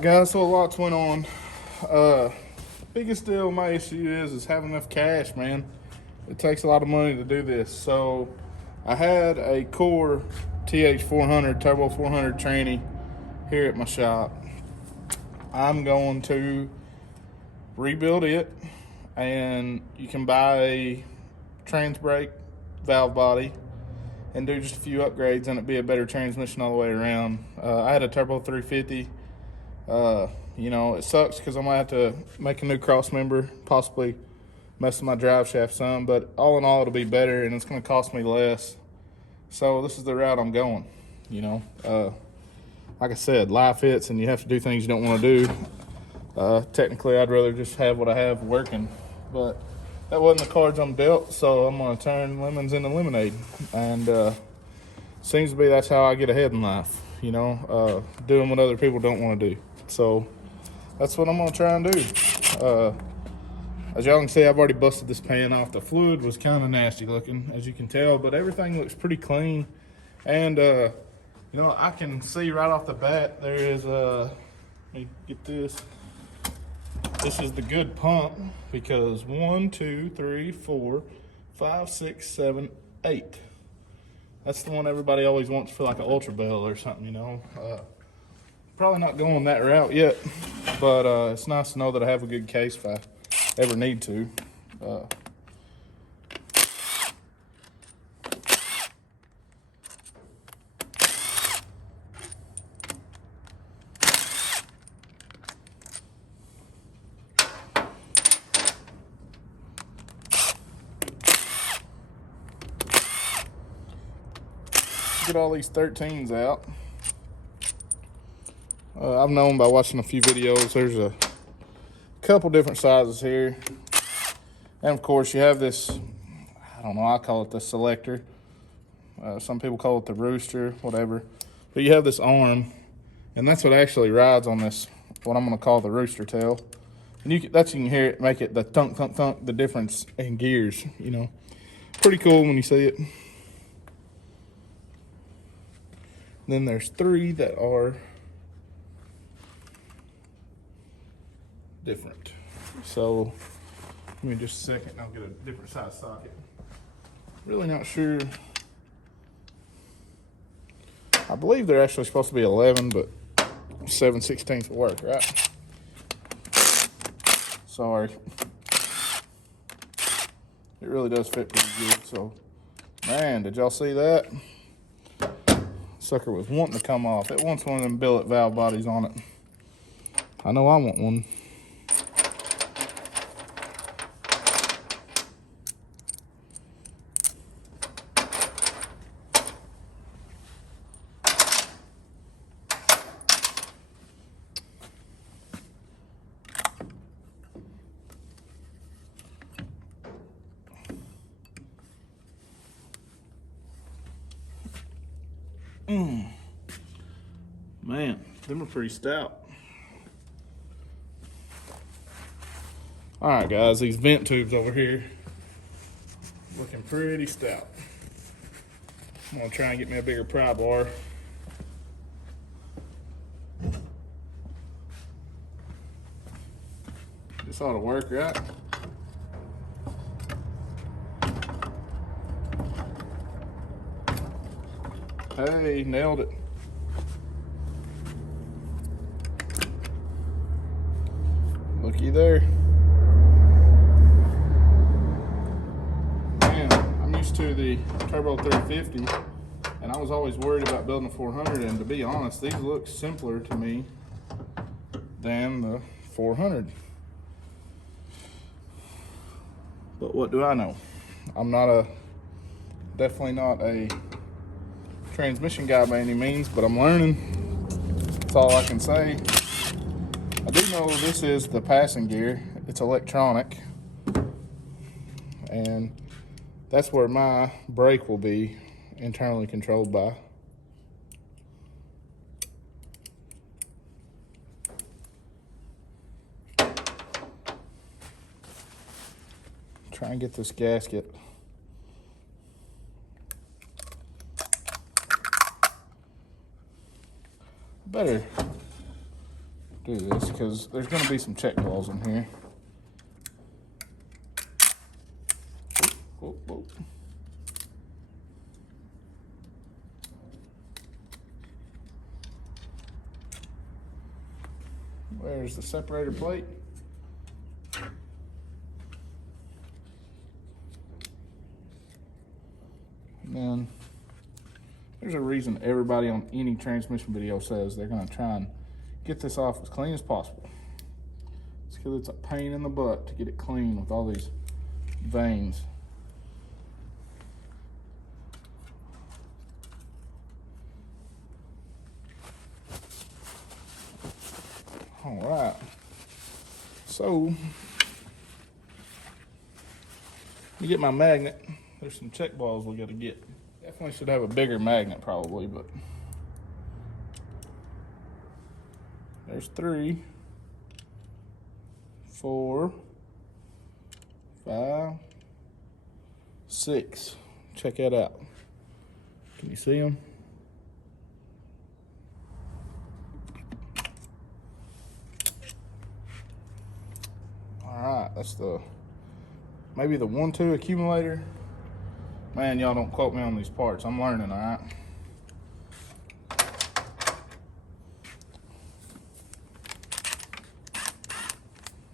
Alright guys, so a lot's went on. Biggest deal, my issue is having enough cash, man. It takes a lot of money to do this. So I had a core Th400, Turbo 400 tranny here at my shop. I'm going to rebuild it, and you can buy a trans brake valve body and do just a few upgrades, and it'd be a better transmission all the way around. I had a Turbo 350. You know, it sucks because I might have to make a new cross member, possibly mess with my drive shaft some, but all in all, it'll be better and it's going to cost me less. So this is the route I'm going, you know. Like I said, life hits and you have to do things you don't want to do. Technically, I'd rather just have what I have working, but that wasn't the cards I'm dealt, so I'm going to turn lemons into lemonade. And seems to be that's how I get ahead in life, you know, doing what other people don't want to do. So that's what I'm going to try and do. As y'all can see, I've already busted this pan off. The fluid was kind of nasty looking, as you can tell, but everything looks pretty clean. And, you know, I can see right off the bat, there is let me get this. This is the good pump because 1, 2, 3, 4, 5, 6, 7, 8. That's the one everybody always wants for like an Ultra Bell or something, you know. Probably not going that route yet, but it's nice to know that I have a good case if I ever need to. Get all these 13s out. I've known by watching a few videos, there's a couple different sizes here. And of course you have this, I don't know, I call it the selector. Some people call it the rooster, whatever. But you have this arm, and that's what actually rides on this, what I'm gonna call the rooster tail. And you can hear it make it the thunk, thunk, thunk, the difference in gears, you know. Pretty cool when you see it. Then there's 3 that are different. So give me just a second and I'll get a different size socket. Really not sure. I believe they're actually supposed to be 11, but 7/16 will work, right? Sorry. It really does fit pretty good. So, man, did y'all see that? Sucker was wanting to come off. It wants one of them billet valve bodies on it. I know I want one. Man, them are pretty stout. All right, guys, these vent tubes over here looking pretty stout. I'm gonna try and get me a bigger pry bar. This ought to work, right? Hey, nailed it. Looky there. Man, I'm used to the Turbo 350, and I was always worried about building a 400, and to be honest, these look simpler to me than the 400. But what do I know? I'm definitely not a transmission guy by any means, but I'm learning. That's all I can say. I do know this is the passing gear. It's electronic, and that's where my brake will be internally controlled by. Try and get this gasket. Better do because there's going to be some check balls in here. Whoa, whoa. Where's the separator plate? And then there's a reason everybody on any transmission video says they're going to try and get this off as clean as possible. It's because it's a pain in the butt to get it clean with all these veins. All right, so let me get my magnet. There's some check balls we got to get. Definitely should have a bigger magnet probably, but there's 3, 4, 5, 6. Check that out. Can you see them? Alright, that's maybe the 1-2 accumulator. Man, y'all don't quote me on these parts. I'm learning, alright?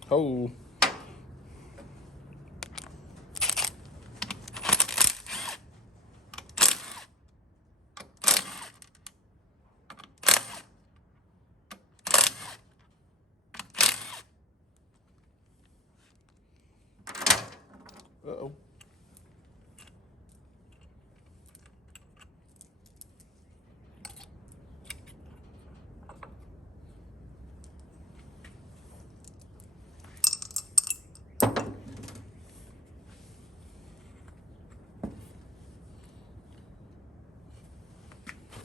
Oh. Uh-oh.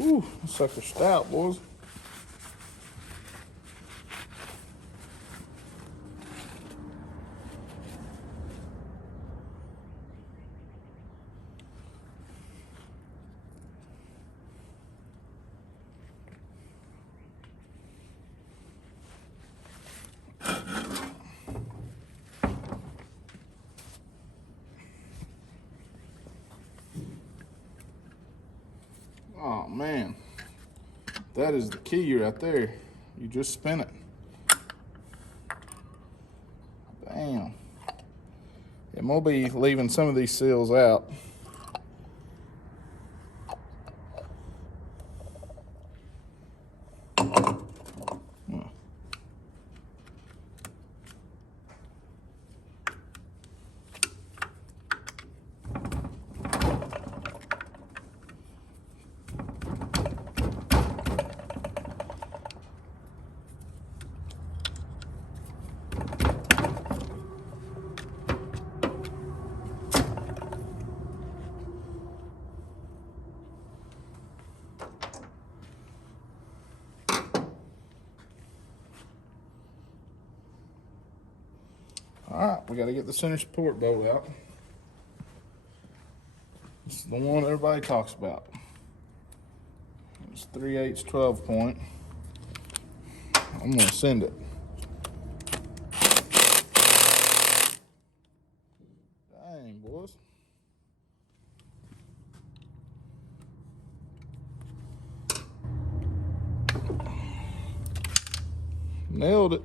Ooh, this sucker's stout, boys. Oh man, that is the key right there. You just spin it. Bam. And we'll be leaving some of these seals out. All right, we got to get the center support bolt out. This is the one everybody talks about. It's 3/8 12 point. I'm going to send it. Dang, boys. Nailed it.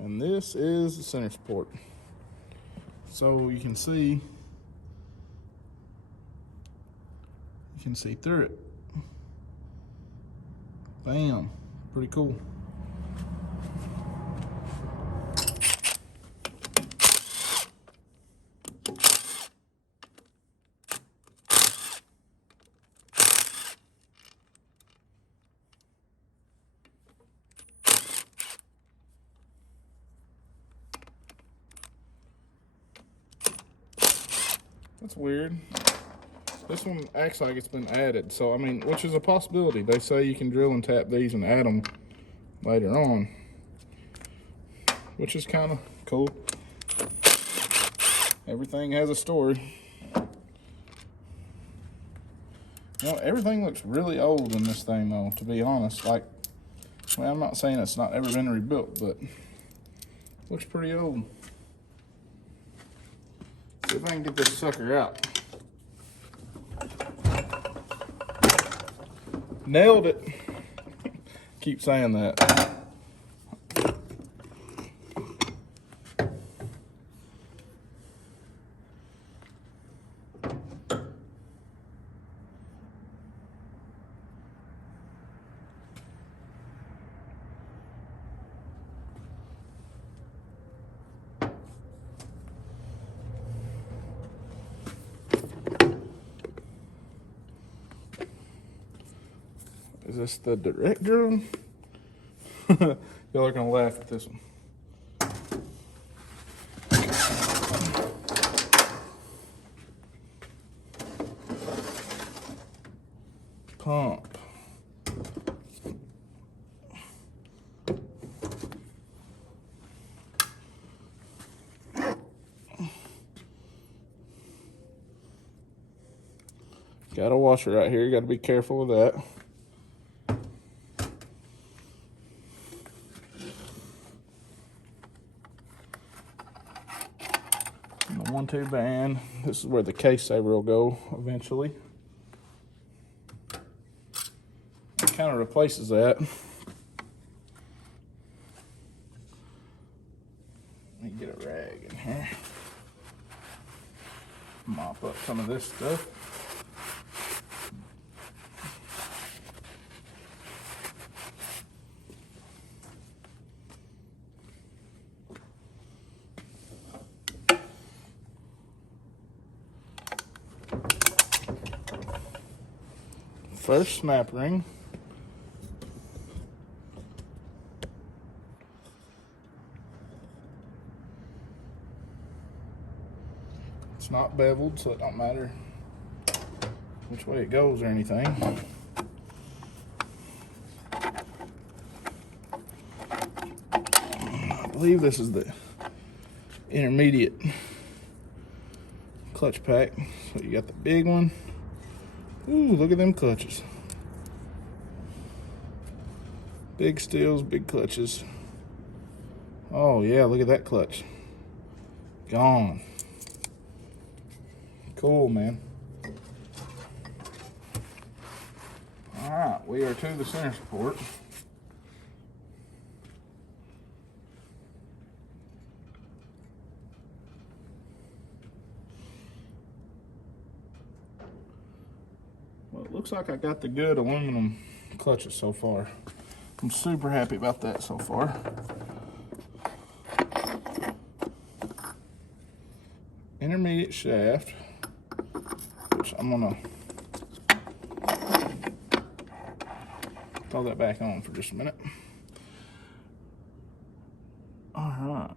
And this is the center support. So you can see through it. Bam, pretty cool. That's weird. This one acts like it's been added, so I mean, which is a possibility. They say you can drill and tap these and add them later on, which is kind of cool. Everything has a story. You know, everything looks really old in this thing though, to be honest. Like, well, I'm not saying it's not ever been rebuilt, but looks pretty old. See if I can get this sucker out. Nailed it. Keep saying that. Is this the direct drum? Y'all are gonna laugh at this one. Pump. Got a washer right here, you gotta be careful with that. And the 1-2 band. This is where the case saver will go eventually. It kind of replaces that. Let me get a rag in here. Mop up some of this stuff. First snap ring. It's not beveled, so it don't matter which way it goes or anything. I believe this is the intermediate clutch pack. So you got the big one. Ooh, look at them clutches. Big steels, big clutches. Oh yeah, look at that clutch. Gone. Cool, man. All right, we are to the center support. Well, it looks like I got the good aluminum clutches so far. I'm super happy about that so far. Intermediate shaft, which I'm gonna throw that back on for just a minute. All right.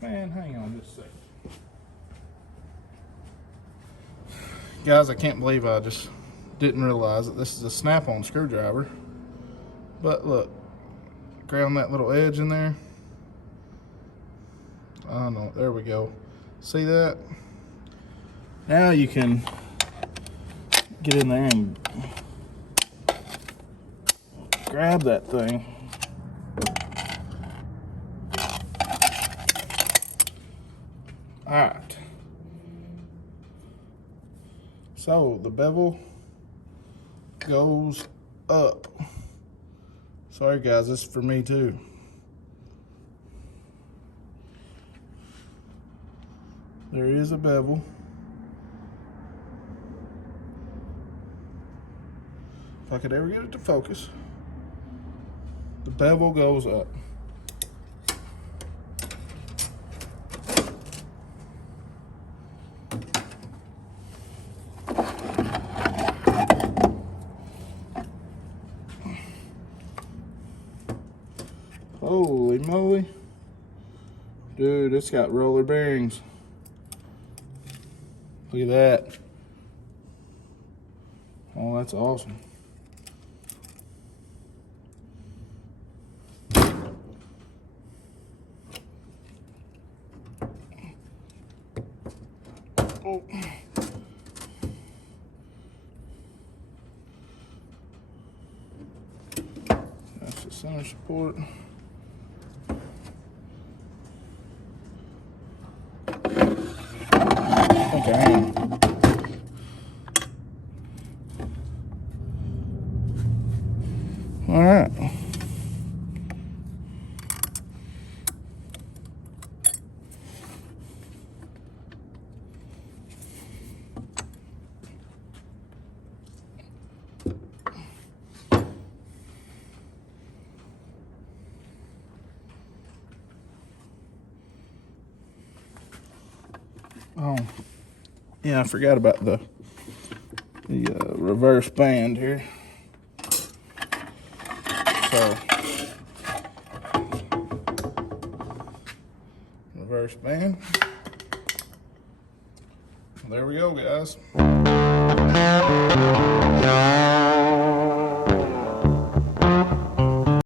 Man, hang on just a second. Guys, I can't believe I just didn't realize that this is a snap-on screwdriver. But look, ground that little edge in there. I know, there we go. See that? Now you can get in there and grab that thing. All right. So the bevel goes up. Sorry guys, this is for me too. There is a bevel. If I could ever get it to focus, the bevel goes up. Holy moly. Dude, it's got roller bearings. Look at that. Oh, that's awesome. Oh. That's the center support. I think I am. All right. Oh, yeah, I forgot about the reverse band here. So, reverse band. There we go, guys.